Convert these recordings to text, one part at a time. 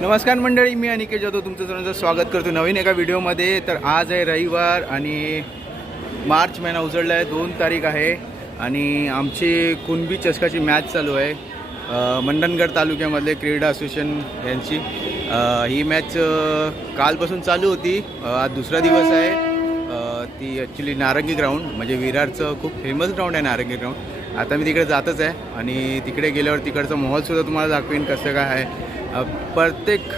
नमस्कार मंडळी मी अनिकेत जाधव तुमचं सर्वांचं स्वागत करतो नवीन एका व्हिडिओमध्ये. तर आज आहे रविवार आणि मार्च महिना उजळला आहे दोन तारीख आहे आणि आमची कुणबी चषकाची मॅच चालू आहे. मंडणगड तालुक्यामधले क्रीडा असोसिएशन यांची. ही मॅच कालपासून चालू होती. आज दुसरा दिवस आहे. ती ॲक्च्युली नारंगी ग्राउंड म्हणजे विरारचं खूप फेमस ग्राउंड आहे नारंगी ग्राउंड आता मी तिकडे जातच आहे आणि तिकडे गेल्यावर तिकडचा माहोलसुद्धा तुम्हाला दाखवेन कसं काय आहे. प्रत्येक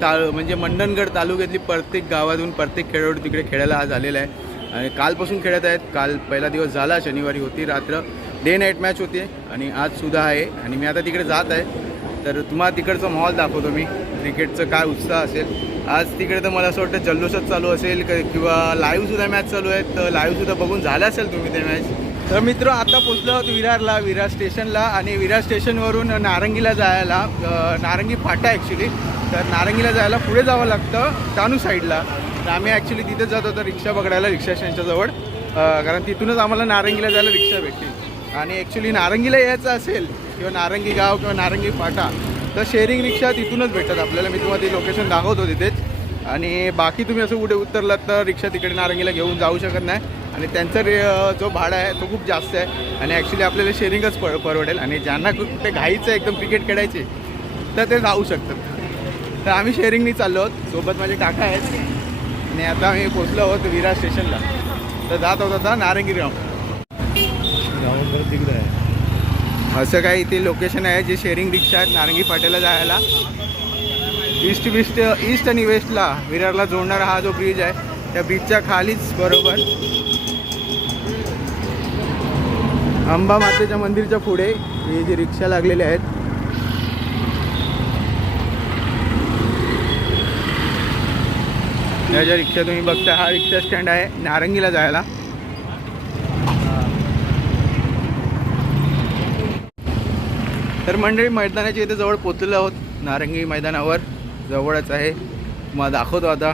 ताळ म्हणजे मंडणगड तालुक्यातली प्रत्येक गावातून प्रत्येक खेळाडू तिकडे खेळायला आज आलेला आहे. आणि कालपासून खेळत आहेत. काल पहिला दिवस झाला शनिवारी होती रात्र. डे नाईट मॅच होती आणि आजसुद्धा आहे. आणि मी आता तिकडे जात आहे. तर तुम्हाला तिकडचं माहोल दाखवतो मी. क्रिकेटचं काय उत्साह असेल. आज तिकडे तर मला असं वाटतं जल्लोषच चालू असेल. क- किंवा लाईव्हसुद्धा मॅच चालू आहेत. तर लाईव्हसुद्धा बघून झाला असेल तुम्ही ते मॅच तर मित्र आता पोचलो आहोत विरारला विरार स्टेशनला आणि विरार स्टेशनवरून नारंगीला जायला नारंगी फाटा ॲक्च्युली तर नारंगीला जायला पुढे जावं लागतं तानू साईडला. तर आम्ही ॲक्च्युली तिथे जात होतो रिक्षा पकडायला रिक्षा स्टँडच्याजवळ कारण तिथूनच आम्हाला नारंगीला जायला रिक्षा भेटतील आणि ॲक्च्युली नारंगीला यायचं असेल किंवा नारंगी गाव किंवा नारंगी फाटा तर शेअरिंग रिक्षा तिथूनच भेटतात आपल्याला. मी तुम्हाला ती लोकेशन दाखवतो तिथेच. आणि बाकी तुम्ही असं कुठे उतरलात तर रिक्षा तिकडे नारंगीला घेऊन जाऊ शकत नाही. आणि त्यांचा रे जो भाडा आहे तो खूप जास्त आहे. आणि ॲक्च्युली आपल्याला शेअरिंगच पर परवडेल. आणि ज्यांना कुठे घाईचं आहे एकदम क्रिकेट खेळायचे तर ते जाऊ शकतात. तर आम्ही शेअरिंगनी चाललो आहोत. सोबत माझे काका आहेत. आणि आता आम्ही पोचलो आहोत विरार स्टेशनला. तर जात होत आता नारंगी तिकडे आहे. असं काही इथे लोकेशन आहे जे शेअरिंग रिक्षा आहेत नारंगी फाट्याला जायला. ईस्ट वेस्ट ईस्ट आणि वेस्टला विरारला जोडणारा हा जो ब्रिज आहे त्या ब्रिजच्या खालीच बरोबर अंबा मातेच्या मंदिरच्या पुढे हे जे रिक्षा लागलेले आहेत. या ज्या रिक्षा तुम्ही बघता हा रिक्षा स्टँड आहे नारंगीला जायला. तर मंडळी मैदानाच्या इथे जवळ पोचलेलो आहोत. नारंगी मैदानावर जवळच आहे. मग दाखवतो आता.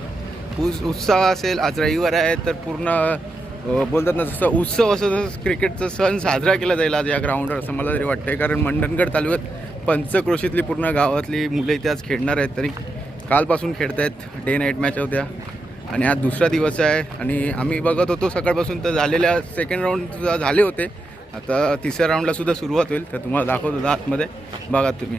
उत्साह असेल. आज रविवार आहे तर पूर्ण बोलतात ना जसं उत्सव असं जसं क्रिकेटचा सण साजरा केला जाईल आज या ग्राउंडवर असं मला तरी वाटतंय. कारण मंडणगड तालुक्यात पंचक्रोशीतली पूर्ण गावातली मुलं इथे आज खेळणार आहेत तरी कालपासून खेळत आहेत डे नाईट मॅच होत्या आणि आज दुसरा दिवस आहे आणि आम्ही बघत होतो सकाळपासून तर झालेल्या सेकंड राऊंड झाले होते. आता तिसऱ्या राऊंडला सुद्धा सुरुवात होईल तर तुम्हाला दाखवतो आतमध्ये. बघा तुम्ही.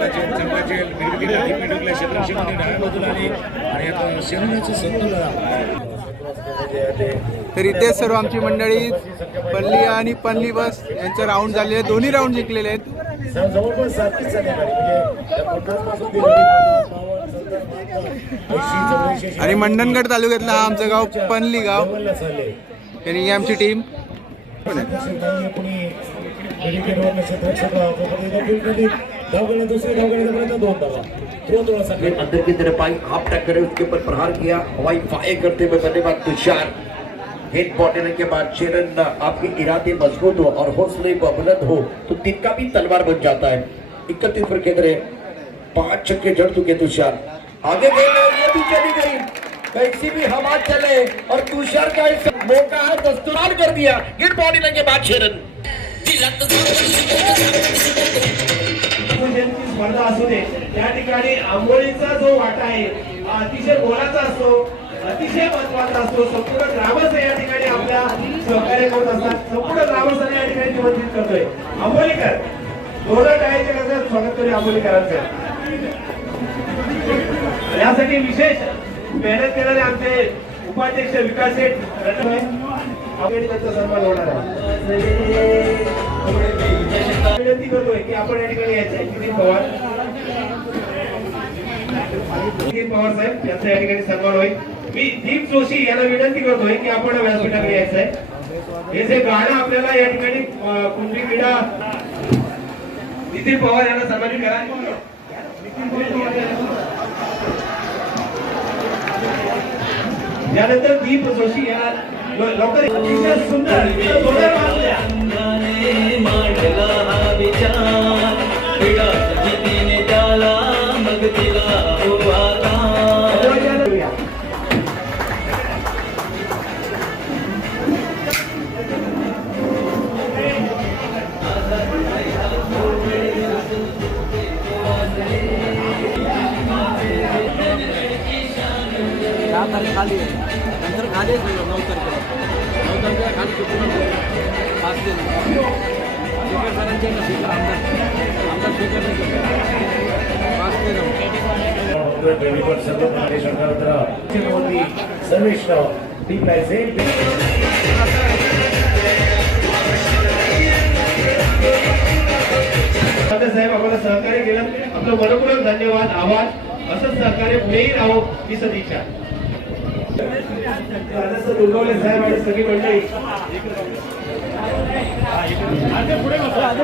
संघाचे वेगवेगळ्या वेगवेगळ्या क्षेत्रामध्ये डाव्या बाजूला आले आणि आता शरीराचं संतुलन तर इथे सर्व आमची मंडळी पल्ली आणि पल्ली बस यांचे राऊंड झालेले आहेत दोन्ही राऊंड जिंकलेले आहेत. आणि मंडणगड तालुक्यातलं हा आमचं गाव पनली गाव. आणि ही आमची टीम शेवटांनी कोणी दोन ने अंदर की तरफ़ आई, हाफ़ टक करे, उसके ऊपर प्रहार किया, हवाई फायर करते हुए बल्लेबाज तुषार। हेड बॉल के बाद चेरन आपके इरादे मज़बूत हो और हौसले बुलंद हो तो तिनका भी तलवार बन जाता है। इकतीस पर केंद्र है पाँच छक्के जड़ चुके तुषार। आगे और ये भी चली गई। कैसी भी हवा चले और तुषार का इस मौका है दस्तुरान कर दिया। हिट बॉल के बाद चेरन जयंती स्पर्धा असू दे. त्या ठिकाणी आंबोळीचा जो वाटा आहे हा अतिशय मोलाचा असतो अतिशय महत्त्वाचा असतो. संपूर्ण ग्रामस्थ या ठिकाणी आपल्या सहकार्य करत असतात. संपूर्ण ग्रामस्थांनी या ठिकाणी निमंत्रित करतोय. आंबोलीकर दोन टाळ्याचे कसं स्वागत करूया आंबोलीकरांचं. यासाठी विशेष मेहनत केलेले आमचे उपाध्यक्ष विकास शेठ आंबेडकरचा सन्मान होणार आहे विनंती करतोय की आपण या ठिकाणी यायचंय नितीन पवार नितीन पवार साहेब यांचा या ठिकाणी सन्मान होईल मी दीप जोशी यांना विनंती करतोय की आपण व्यासपीठाकडे यायचंय हे जे गाणं आपल्याला या ठिकाणी कुंभी क्रीडा नितीन पवार यांना सन्मानित करा त्यानंतर दीप जोशी यांना ನೌಕರಿ चार तारीख खाली आहे. नंतर खाली आहे सगळं नऊ तारखेला नऊ तारखेला खाली सुटून पाच ते शेखर सरांचे ना शेखर आमदार. आमदार शेखर पाच ते नऊ डेलिव्हर सर्व प्रकारे साहेब आम्हाला सहकार्य केलं. आपलं मनपूर्वक धन्यवाद आवाज असंच सहकार्य पुढेही राहो ही सदिच्छा. दुर्गवले साहेब आणि सगळी मंडळी कोणत्याही गावात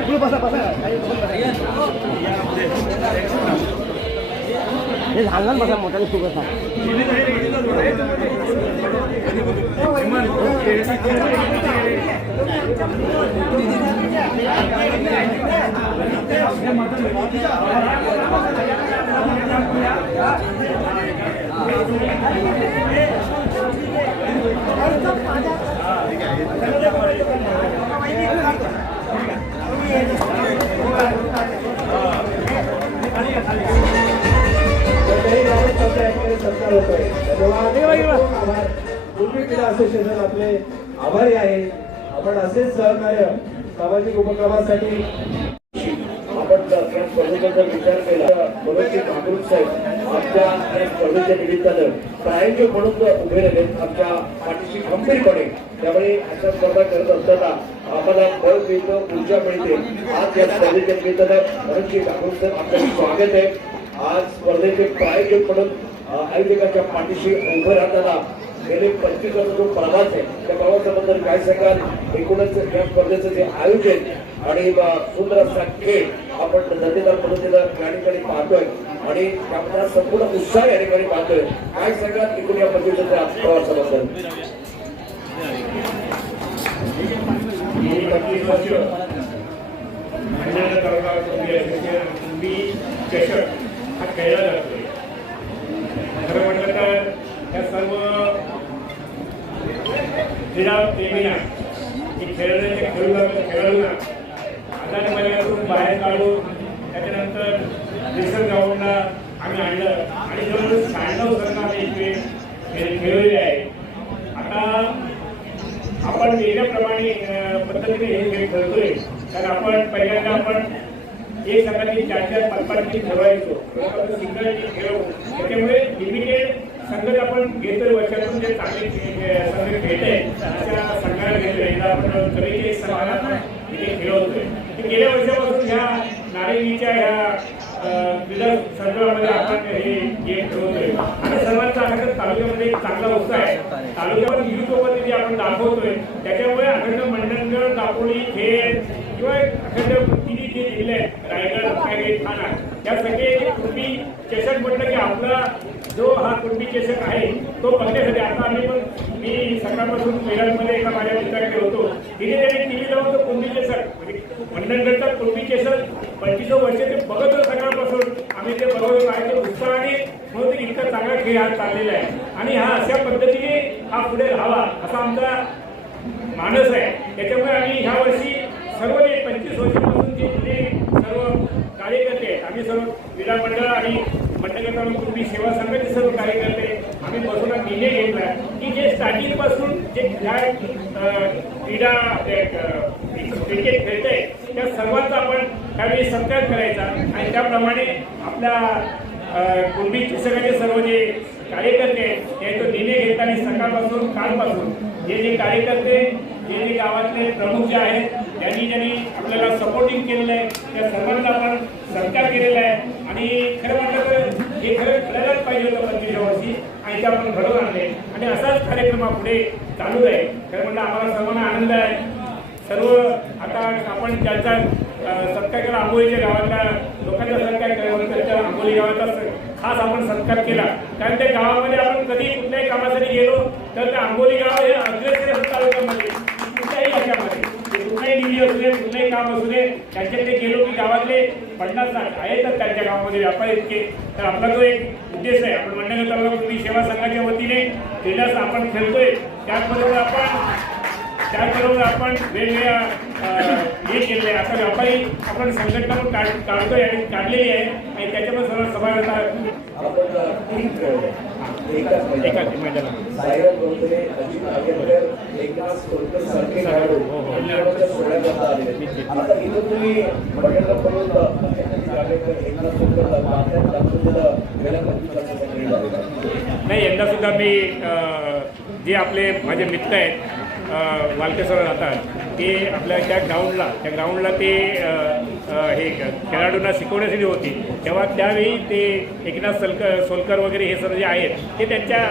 धन्यवाद आभार पूर्वी क्रीडा असोसिएशन आपले आभारी आहे आपण असेच सहकार्य सामाजिक उपक्रमासाठी आपण विचार करतो मनोजी ठाकूर साहेब आमच्या या स्पर्धेच्या निमित्तानं प्रायोजक म्हणून जर उभे राहिलेत आमच्या पाठीशी खंबीरपणे त्यामुळे अशा स्पर्धा करत असताना आम्हाला बळ मिळतं ऊर्जा मिळते. आज या स्पर्धेच्या निमित्तानं मनोजी ठाकूर साहेब आपलं स्वागत आहे. आज स्पर्धेचे प्रायोजक म्हणून आयोजकाच्या पाठीशी उभं राहताना गेले पंचवीस वर्ष जो प्रवास आहे त्या प्रवासाबद्दल काय सांगाल? एकूणच या स्पर्धेचं जे आयोजन आणि सुंदर असा खेळ आपण दर्जेदार पद्धतीला या ठिकाणी पाहतोय आणि त्यामुळे संपूर्ण उत्साह या ठिकाणी पाहतोय. काय सांगाल एकूण या पंचवीसच्या प्रवासाबद्दल? चषक हा खेळला जातोय खरं म्हटलं तर या सर्व क्रीडा प्रेमींना की खेळाडूंना आता महिन्यातून बाहेर काढून त्याच्यानंतर रिसर्च ग्राउंडला आम्ही आणलं. आणि जवळजवळ शहाण्णव संघ इथे खेळ- खेळलेले आहे. आता आपण वेगळ्याप्रमाणे अ, पद्धतीने हे खेळ खेळतोय. कारण आपण पहिल्यांदा आपण एक संघाची चार चार पाच पाच टीम ठरवायचो सिंगल खेळू त्याच्यामुळे लिमिटेड संघ आपण घेतोय. वर्षातून जे चांगले संघ खेळत खेळते अशा संघाला घेतोय. आपण कमी एक संघाला इथे खेळवतोय. गेल्या वर्षापासून ह्या नारेंगीच्या ह्या अ, क्रीडा संघामध्ये आपण हे गेम खेळवतोय आणि सर्वांचा अखंड तालुक्यामध्ये एक चांगला उत्साह आहे. तालुक्यावर युथ पद्धती आपण दाखवतोय त्याच्यामुळे अखंड मंडणगड दापोली खेळ किंवा अखंड किती जे जिल्हे आहेत रायगड रत्नागिरी ठाणा या सगळे कुटुंबी चषक म्हटलं की आपला जो हा कुटुंबी चषक आहे तो बघण्यासाठी आता आम्ही पण मी सकाळपासून महिलांमध्ये एका माझ्या मित्राकडे होतो. तिने त्याने टी व्ही लावून तो म्हणजे मंडणगडचा कुणबी पंचवीस वर्ष ते बघत होतो सकाळपासून आम्ही ते बघत आहे आणि उत्साहाने. म्हणून इतका चांगला खेळ हा चाललेला आहे. आणि हा अशा पद्धतीने हा पुढे राहावा असा आमचा मानस आहे. त्याच्यामुळे आम्ही ह्या वर्षी सर्व जे पंचवीस वर्षापासून जे जे सर्व कार्यकर्ते आम्ही सर्व क्रीडा मंडळ आणि मंडळ कुटुंबी सेवा संघाचे सर्व कार्यकर्ते आम्ही बसून हा निर्णय घेतला की जे स्टार्टिंगपासून जे ह्या क्रीडा क्रिकेट खेळते त्या सर्वांचा आपण त्यावेळी सत्कार करायचा. आणि त्याप्रमाणे आपल्या पूर्वी कुणबी चषकाचे सर्व जे कार्यकर्ते आहेत तो निर्णय घेतला आणि सकाळपासून कालपासून जे जे कार्यकर्ते जे जे गावातले प्रमुख जे आहेत त्यांनी ज्यांनी आपल्याला सपोर्टिंग केलेलं आहे त्या सर्वांचा आपण सत्कार केलेला आहे. आणि खरं म्हणजे म्हटलं तर हे खरं घडायलाच पाहिजे होतं पंचवीसच्या माहिती आणि आपण घडवून आणले. आणि असाच कार्यक्रम पुढे चालू आहे. खरं म्हटलं आम्हाला सर्वांना आनंद आहे. सर्व आता आपण ज्यांचा सत्कार केला आंबोलीच्या गावातल्या लोकांचा सत्कार केला त्यांच्या आंबोली गावाचा खास आपण सत्कार केला. कारण त्या गावामध्ये आपण कधी कुठल्याही कामासाठी गेलो तर त्या आंबोली गाव हे अग्रेसर तालुक्यामध्ये ते निधी असू दे कुठलंही काम असू दे त्यांच्याकडे गेलो की गावातले पन्नास लाख आहेतच त्यांच्या गावामध्ये व्यापारी इतके तर आपला जो एक उद्देश आहे. आपण मंडळ तालुका कृती सेवा संघाच्या वतीने क्रीडा आपण खेळतोय. त्याचबरोबर आपण त्याचबरोबर आपण वेगवेगळ्या हे केलेले आहे. आता व्यापारी आपण संघटना पण काढ काढतोय आणि काढलेली आहे. आणि त्याच्यामध्ये सर्व समावेश आहे. आपण तीन खेळले एकाच मैदानात. एकाच मैदानात. सायरन गौतमे अजित आगरकर एकनाथ सोलकर सारखे खेळाडू खेळाडूच्या सोहळ्यात आलेले आता इथं तुम्ही बटनकरकडून आगरकर एकनाथ सोलकर भारतात दाखवून दिलं गेल्या पंचवीस वर्षासाठी झालेलं. नाही यंदा सुद्धा मी जे आपले माझे मित्र आहेत वालकेश्वर राहतात ते आपल्या त्या ग्राउंडला त्या ग्राउंडला ते हे खेळाडूंना शिकवण्यासाठी होती. तेव्हा त्यावेळी ते एकनाथ सलकर सोलकर वगैरे हे सर्व जे आहेत ते त्यांच्या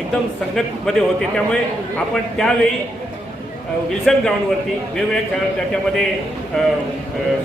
एकदम संगतमध्ये होते. त्यामुळे आपण त्यावेळी विल्सन ग्राउंडवरती वेगवेगळ्या खेळाडू त्याच्यामध्ये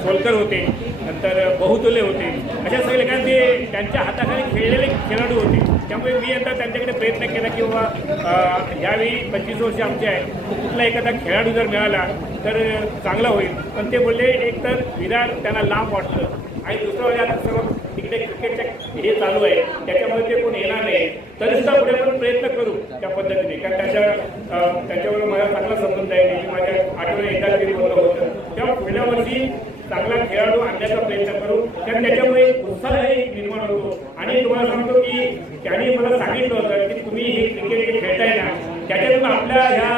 सोलकर होते नंतर बहुतोले होते. अशा सगळे कारण ते त्यांच्या हाताखाली खेळलेले खेळाडू होते. त्यामुळे मी आता त्यांच्याकडे प्रयत्न केला की बाबा यावेळी पंचवीस वर्ष आमचे आहे कुठला एखादा खेळाडू जर मिळाला तर चांगला होईल. पण ते बोलले एकतर विरार त्यांना लांब वाटतं. आणि दुसरं म्हणजे आता सर्व तिकडे क्रिकेटच्या हे चालू आहे त्याच्यामध्ये ते कोण येणार नाही. तरी सुद्धा पुढे पण प्रयत्न करू त्या पद्धतीने. कारण त्याच्या त्याच्यामुळे त्याच्यावर माझा चांगला संबंध आहे. माझ्या आठवड्या एकदा तरी बोलणं होतं. तेव्हा पुढल्या वर्षी चांगला खेळाडू आणण्याचा प्रयत्न करू. कारण त्याच्यामुळे उत्साह निर्माण होतो. आणि तुम्हाला सांगतो की त्याने मला सांगितलं होतं की तुम्ही हे क्रिकेट खेळताय ना त्याच्यातून आपल्या ह्या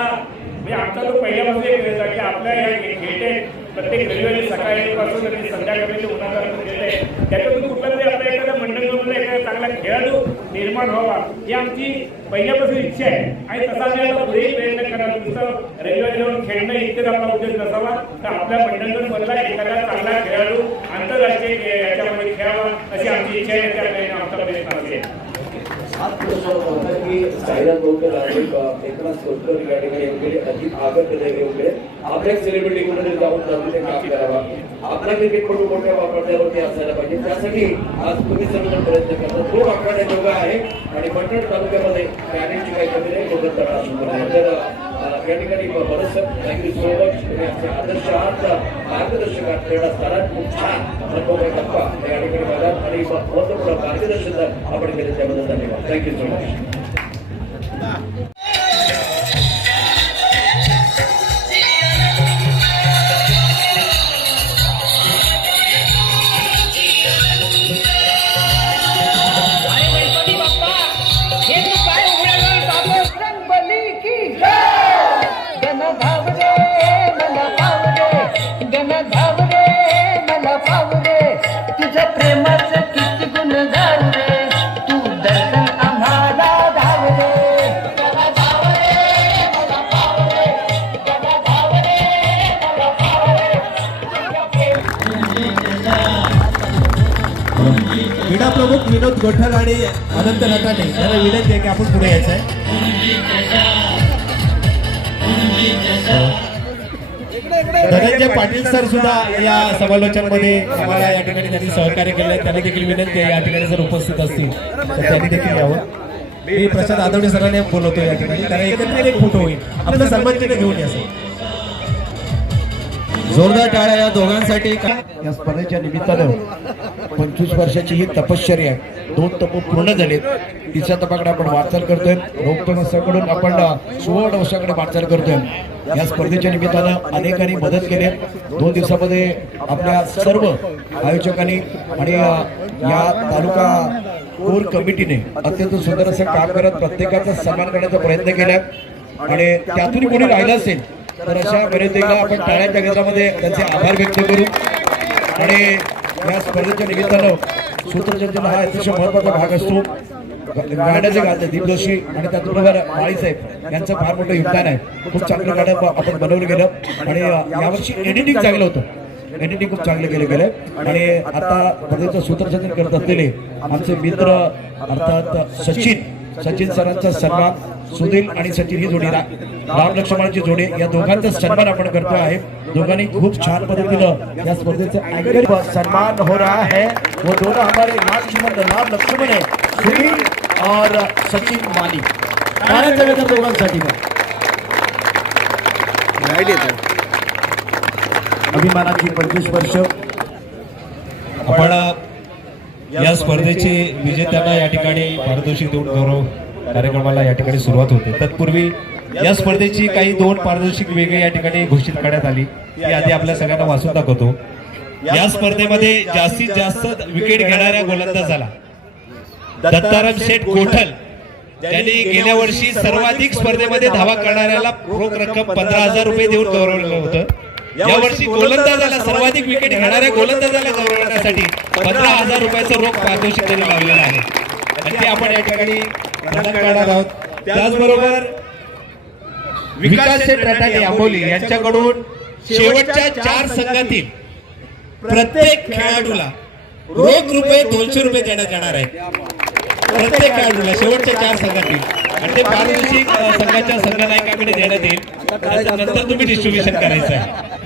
म्हणजे आमचा जो पहिल्यापासून एक वेळ की आपल्या ह्या खेळते प्रत्येक रविवारी सकाळी पासून संध्याकाळी उन्हाळा खेळत आहे त्याच्यातून कुठला तरी आपल्या एखादा मंडळमधला चांगला खेळाडू निर्माण व्हावा ही आमची पहिल्यापासून इच्छा आहे. आणि तसा आम्ही आता पुढेही प्रयत्न करावा नुसतं रविवारी जाऊन खेळणं इतकंच आपला उद्देश नसावा. तर आपल्या मंडळमधला एखादा चांगला खेळाडू आंतरराष्ट्रीय याच्यामध्ये खेळावा अशी आमची इच्छा आहे त्याकडे आमचा प्रयत्न हाच प्रश्न होता की सायरन गौतम एकनाथ सोलकर या ठिकाणी येऊन अजित आगरकर आपल्या सेलिब्रिटी कुठेतरी जाऊन जाऊन ते काम करावा आपला क्रिकेटपटू मोठ्या वापरण्यावरती असायला पाहिजे त्यासाठी आज तुम्ही सर्वजण प्रयत्न करता तो आखाडा योगा आहे आणि मंडळ तालुक्यामध्ये काही कमी नाही कोकण तळा तर या ठिकाणी बरंच थँक्यू सो आदर्श आहात. मार्गदर्शक आहात क्रीडा स्तरात खूप छान अनुभव गप्पा या ठिकाणी बघा. आणि महत्त्वपूर्ण मार्गदर्शन आपण केले त्याबद्दल धन्यवाद. थँक्यू सो मच क्रीडा प्रमुख विनोद गोठल आणि अनंत नकाटे यांना विनंती आहे की आपण पुढे यायचं आहे धनंजय पाटील सर सुद्धा या समालोचनमध्ये आम्हाला या ठिकाणी त्यांनी सहकार्य केलं आहे त्यांनी देखील विनंती आहे या ठिकाणी जर उपस्थित असतील तर त्यांनी देखील यावं. मी प्रसाद आदवणे सरांनी बोलवतो या ठिकाणी कारण एकत्रित एक फोटो होईल. आपलं सन्मान घेऊन या सर. जोरदार टाळ्या या दोघांसाठी. या स्पर्धेच्या निमित्तानं पंचवीस वर्षाची ही तपश्चर्या आहे दोन तप पूर्ण झालेत. तिसऱ्या तपाकडे आपण वाटचाल करतोय. रौप्यमस्याकडून आपण सुवर्ण वर्षाकडे वाटचाल करतोय. या स्पर्धेच्या निमित्तानं अनेकांनी मदत केली आहे. दोन दिवसामध्ये आपल्या सर्व आयोजकांनी आणि या तालुका कोर कमिटीने अत्यंत सुंदर असं काम करत प्रत्येकाचा सन्मान करण्याचा प्रयत्न केला आणि त्यातून कोणी राहिलं असेल तर अशा विनंतीला आपण टाळ्यांच्या गजामध्ये त्यांचे आभार व्यक्त करू. आणि या स्पर्धेच्या निमित्तानं सूत्रसंचलन हा अतिशय महत्त्वाचा भाग असतो. गाण्याचे गाते दीप जोशी आणि त्याचबरोबर माळीसाहेब यांचं फार मोठं योगदान आहे. खूप चांगलं गाणं आपण बनवलं गेलं. आणि यावर्षी एडिटिंग चांगलं होतं. एडिटिंग खूप चांगलं केलं गेलं आणि आता स्पर्धेचं सूत्रसंचलन करत असलेले आमचे मित्र अर्थात सचिन सचिन सरांचा सन्मान सुनील आणि सचिन ही जोडी राम लक्ष्मणाची जोडी या दोघांचा सन्मान आपण करतो आहे. दोघांनी खूप छान पद्धतीनं या स्पर्धेचं अँकर सन्मान हो रहा है. वो दोनों हमारे लक्ष्मण लाल लक्ष्मण है सुनील और सचिन माली दोघांसाठी अभिमानाची पंचवीस वर्ष. आपण या स्पर्धेचे विजेत्यांना या ठिकाणी पारितोषिक देऊन गौरव कार्यक्रमाला या ठिकाणी सुरुवात होते. तत्पूर्वी या स्पर्धेची काही दोन पारितोषिक वेगळे या ठिकाणी घोषित करण्यात आली. ती आधी आपल्या सगळ्यांना वाचून दाखवतो. या स्पर्धेमध्ये जास्तीत जास्त विकेट घेणाऱ्या गोलंदाजाला दत्ताराम शेठ कोठल त्यांनी गेल्या वर्षी सर्वाधिक स्पर्धेमध्ये धावा करणाऱ्याला रोख रक्कम पंधरा हजार रुपये देऊन गौरवलं होतं. या वर्षी गोलंदाजाला सर्वाधिक विकेट घेणाऱ्या गोलंदाजाला गौरवण्यासाठी पंधरा हजार रुपयाचं रोख पारितोषिक त्यांनी लावलेलं आहे. आणि ते आपण या ठिकाणी प्रदान करणार आहोत. त्याचबरोबर विकास रटाटे आंबोली यांच्याकडून शेवटच्या चार संघातील प्रत्येक खेळाडूला रोख रुपये दोनशे रुपये देण्यात येणार आहे. प्रत्येक खेळाडूला शेवटच्या चार संघातील आणि ते पारितोषिक संघाच्या संघनायकाकडे देण्यात येईल. त्याच्यानंतर तुम्ही डिस्ट्रीब्युशन करायचं आहे.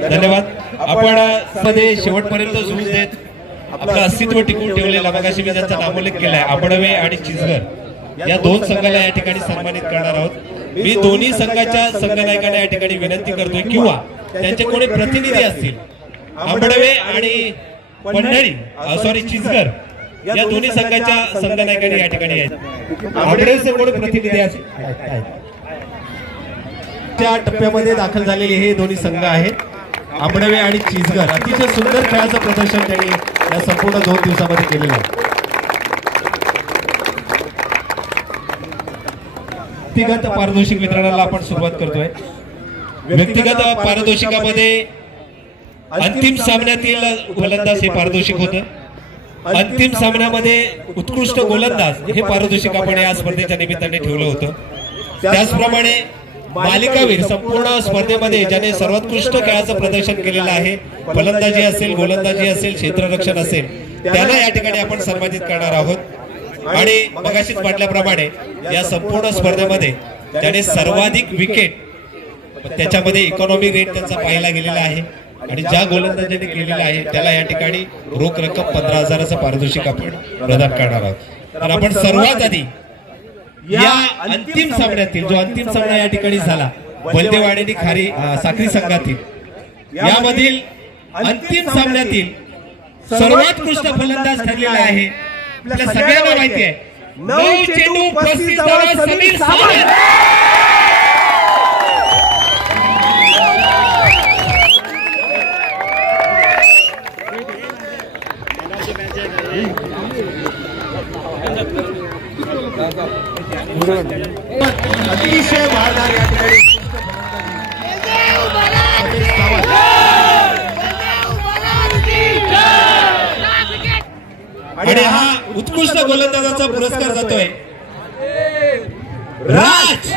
धन्यवाद. आपण मध्ये शेवटपर्यंत झुंज देत आपलं अस्तित्व टिकवून ठेवलेला मगाशी मी त्यांचा नामोल्लेख केलाय आबडवे आणि चिचगर या दोन संघाला या ठिकाणी सन्मानित करणार आहोत. मी दोन्ही संघाच्या संघनायकांना या ठिकाणी विनंती करतोय किंवा त्यांचे कोणी प्रतिनिधी असतील? आंबडवे आणि पंढरी? सॉरी चिचगर या दोन्ही संघाच्या संघनायकांनी या ठिकाणी आंबडवेचे कोणी प्रतिनिधी असतील. त्या टप्प्यामध्ये दाखल झालेले हे दोन्ही संघ आहेत. आंबडवे आणि चिजगर. अतिशय सुंदर खेळाचं प्रदर्शन त्यांनी या संपूर्ण दोन दिवसामध्ये केलेलं आहे. व्यक्तिगत पारितोषिक वितरणाला आपण सुरुवात करतोय. व्यक्तिगत पारितोषिकामध्ये अंतिम सामन्यातील गोलंदाज हे पारितोषिक होतं. अंतिम सामन्यामध्ये उत्कृष्ट गोलंदाज हे पारितोषिक आपण या स्पर्धेच्या निमित्ताने ठेवलं होतं. त्याचप्रमाणे मालिकावीर संपूर्ण स्पर्धेमध्ये ज्याने सर्वोत्कृष्ट खेळाचं प्रदर्शन केलेलं आहे. फलंदाजी असेल गोलंदाजी असेल क्षेत्ररक्षण असेल. त्यांना या ठिकाणी आपण सन्मानित करणार आहोत. आणि मगाशीच म्हटल्याप्रमाणे या संपूर्ण स्पर्धेमध्ये त्याने सर्वाधिक विकेट त्याच्यामध्ये इकॉनॉमी रेट त्यांचा पाहिला गेलेला आहे. आणि ज्या गोलंदाजाने केलेला आहे त्याला या ठिकाणी रोख रक्कम पंधरा हजाराचं पारितोषिक आपण प्रदान करणार आहोत. तर आपण सर्वात आधी या अंतिम सामन्यातील जो अंतिम सामना या ठिकाणी झाला बलदेवाड खारी साखरी संघातील. यामधील अंतिम सामन्यातील सर्वोत्कृष्ट फलंदाज ठरलेला आहे. आपल्या सगळ्यांना माहिती आहे. नऊ चेंडू पस्तीस धावा समीर सावंत. अतिशय वाढणार या ठिकाणी आणि हा उत्कृष्ट गोलंदाजाचा पुरस्कार जातोय. राज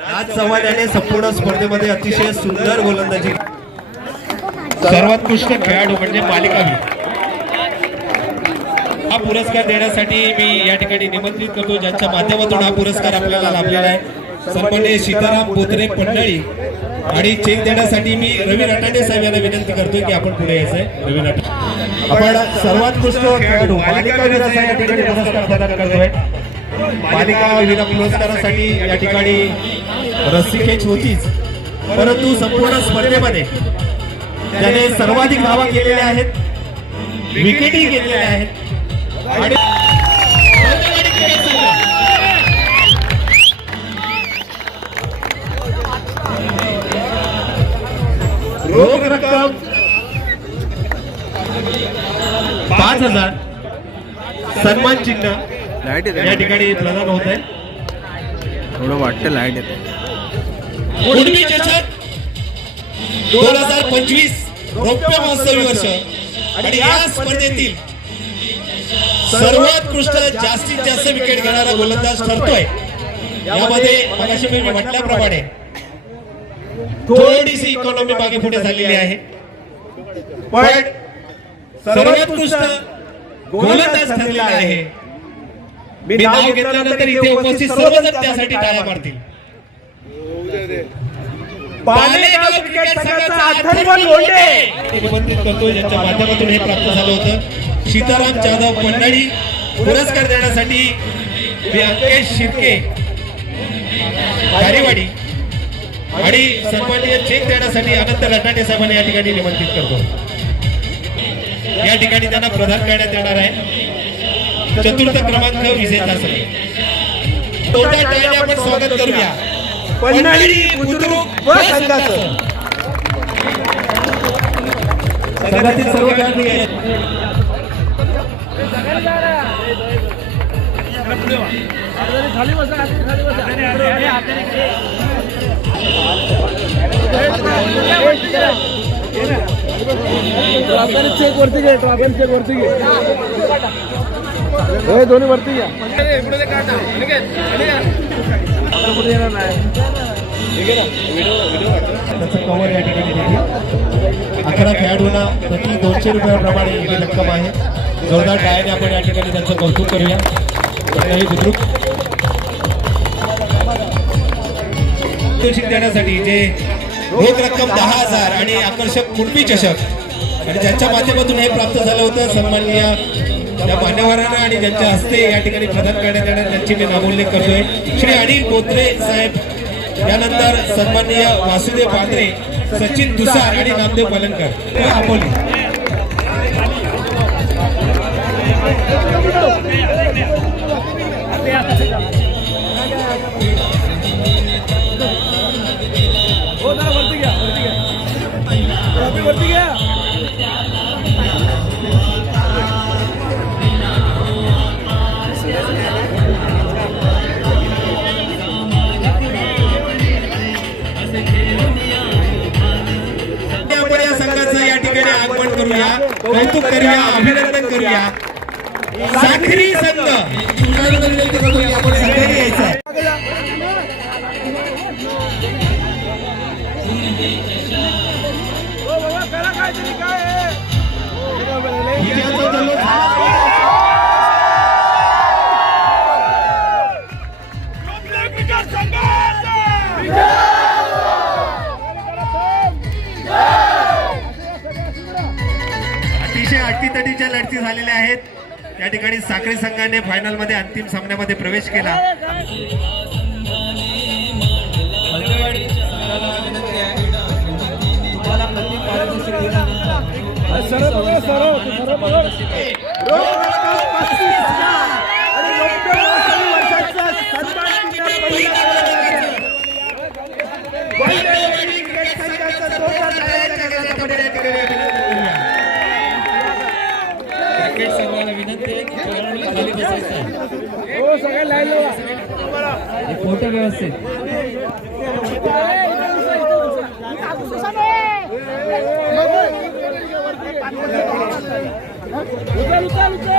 राज चव्हाण याने संपूर्ण स्पर्धेमध्ये अतिशय सुंदर गोलंदाजी. सर्वोत्कृष्ट खेळाडू म्हणजे मालिका हा. पुरस्कार देण्यासाठी मी या ठिकाणी निमंत्रित करतो ज्यांच्या माध्यमातून हा पुरस्कार आपल्याला लाभलेला आहे. सन्मान्य सीताराम बोत्रे पंडळी आणि चेक देण्यासाठी मी रवी रटाटे साहेब यांना विनंती करतोय की आपण पुढे यायचंय. रवी रटाटे आपण सर्वोत्कृष्ट खेळाडू मालिका वीराचा या ठिकाणी पुरस्कार प्रदान करतोय. मालिका वीर पुरस्कारासाठी या ठिकाणी रस्सीखेच होतीच. परंतु संपूर्ण स्पर्धेमध्ये त्याने सर्वाधिक धावा केलेल्या आहेत. विकेटही घेतलेल्या आहेत. आणि रोख रक्कम पाच हजार. सन्मान चिन्ह लाइट या ठिकाणी प्रदान होत आहे. थोडं वाटतं लाइट येत पूर्वी चषक दोन हजार पंचवीस रौप्य महोत्सवी वर्ष आणि या स्पर्धेतील सर्वोत्कृष्ट जास्तीत जास्त विकेट घेणारा गोलंदाज ठरतोय. यामध्ये मगाशी मी म्हटल्याप्रमाणे थोडीशी इकॉनॉमी मागे पुढे झालेली आहे. पण सर्वोत्कृष्ट गोलंदाज ठरलेला आहे. मी नाव घेतल्यानंतर इथे उपस्थित सर्वजण त्यासाठी टाळ्या मारतील. पालेगाव क्रिकेट संघाचा अथर्व लोंढे निमंत्रित करतो ज्यांच्या माध्यमातून हे प्राप्त झालं होतं. सीताराम जाधव मंडळी पुरस्कार देण्यासाठी व्यंकेश शिर्के गारीवाडी आणि सन्माननीय चेक देण्यासाठी अनंत लटाटे साहेबांना या ठिकाणी निमंत्रित करतो. या ठिकाणी त्यांना प्रदान करण्यात येणार आहे. चतुर्थ क्रमांक विजेता टाळ्याने आपण स्वागत करूया. पन्हाळी बुद्रुक व संघाचं. संघातील सर्व खेळाडू आहेत. चेक वरती घे ट्रॉफिक चेक वरती घे. हे दोन्ही वरती घ्या त्याचं कवर या ठिकाणी अकरा खेळाडूंना प्रति दोनशे रुपयाप्रमाणे ही रक्कम आहे. जोरदार डायने आपण या ठिकाणी त्यांचं कौतुक करूया. त्यांनाही बुद्रुक. देण्यासाठी जे रोख रक्कम दहा हजार आणि आकर्षक कुणबी चषक. आणि ज्यांच्या माध्यमातून हे प्राप्त झालं होतं सन्माननीय त्या मान्यवरांना आणि ज्यांच्या हस्ते या ठिकाणी प्रदान करण्यात येणार त्यांची मी नामोल्लेख करतोय. श्री अनिल बोत्रे साहेब यानंतर सन्माननीय वासुदेव पांढरे सचिन दुसार आणि नामदेव पालनकर. अकोली हो, वरती घ्या. वरती वरती घ्या. करूया कौतुक करूया अभिनंदन करूया. साखरी संघ. यायचं अटीतटीच्या लढती झालेल्या आहेत. या ठिकाणी साखरे संघाने फायनलमध्ये अंतिम सामन्यामध्ये प्रवेश केला. सरळ बघा सरळ तू सरळ बघा रोख रक्कम पस्तीस हजार आणि डॉक्टर वासवी वर्षाचा सन्मान किल्ला पहिला गोलंदाजी क्रिकेट संघाचा जोरदार टाळ्यांच्या गजरात आपण या ठिकाणी अभिनंदन करूया. क्रिकेट संघाला विनंती आहे की खेळाडूंना खाली बसायचं आहे. हो सगळ्या लाईन लावा फोटो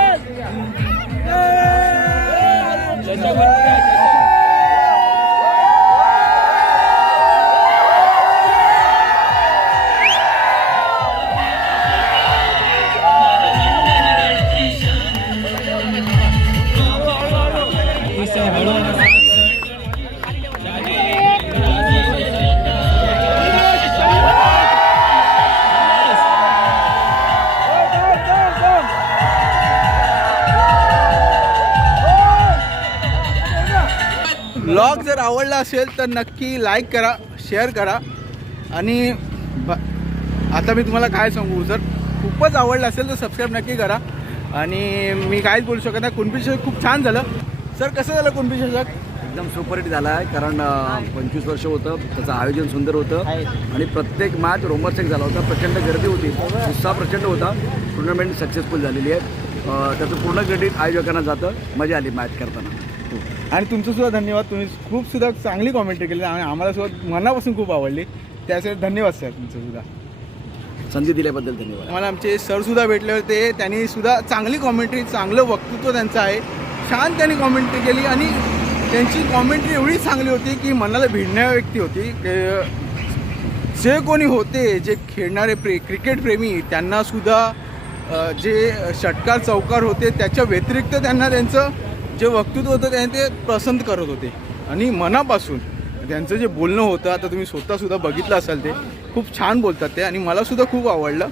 जर आवडला असेल तर नक्की लाईक करा शेअर करा. आणि ब आता मी तुम्हाला काय सांगू? जर खूपच आवडलं असेल तर सबस्क्राईब नक्की करा. आणि मी काहीच बोलू शकत नाही. कुणबी चषक खूप छान झालं. सर कसं झालं कुणबी चषक एकदम सुपरहिट झाला आहे कारण पंचवीस वर्ष होतं त्याचं आयोजन सुंदर होतं. आणि प्रत्येक मॅच रोमरचेक झाला होता. प्रचंड गर्दी होती. उत्साह प्रचंड होता. टुर्नामेंट सक्सेसफुल झालेली आहे. त्याचं पूर्ण क्रेडिट आयोजकांना जातं. मजा आली मॅच करताना. आणि तुमचं सुद्धा धन्यवाद. तुम्ही खूप सुद्धा चांगली कॉमेंट्री केली आणि आम्हाला सुद्धा मनापासून खूप आवडली. त्यासाठी धन्यवाद सर तुमचं सुद्धा. संधी दिल्याबद्दल धन्यवाद. आम्हाला आमचे सर सुद्धा भेटले होते. त्यांनी सुद्धा चांगली कॉमेंट्री चांगलं वक्तृत्व त्यांचं आहे. छान त्यांनी कॉमेंट्री केली आणि त्यांची कॉमेंट्री एवढी चांगली होती की मनाला भिडण्या व्यक्ती होती. जे कोणी होते जे खेळणारे प्रे क्रिकेट प्रेमी त्यांनासुद्धा जे षटकार चौकार होते त्याच्या व्यतिरिक्त त्यांना त्यांचं जे वक्तृत्व होतं त्याने ते पसंत करत होते. आणि मनापासून त्यांचं जे बोलणं होतं आता तुम्ही स्वतःसुद्धा बघितलं असाल ते खूप छान बोलतात ते. आणि मलासुद्धा खूप आवडलं.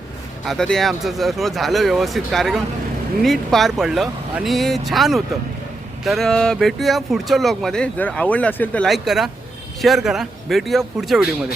आता ते आमचं थोडं झालं व्यवस्थित कार्यक्रम नीट पार पडलं आणि छान होतं. तर भेटूया पुढच्या ब्लॉगमध्ये जर आवडलं असेल तर लाईक करा शेअर करा. भेटूया पुढच्या व्हिडिओमध्ये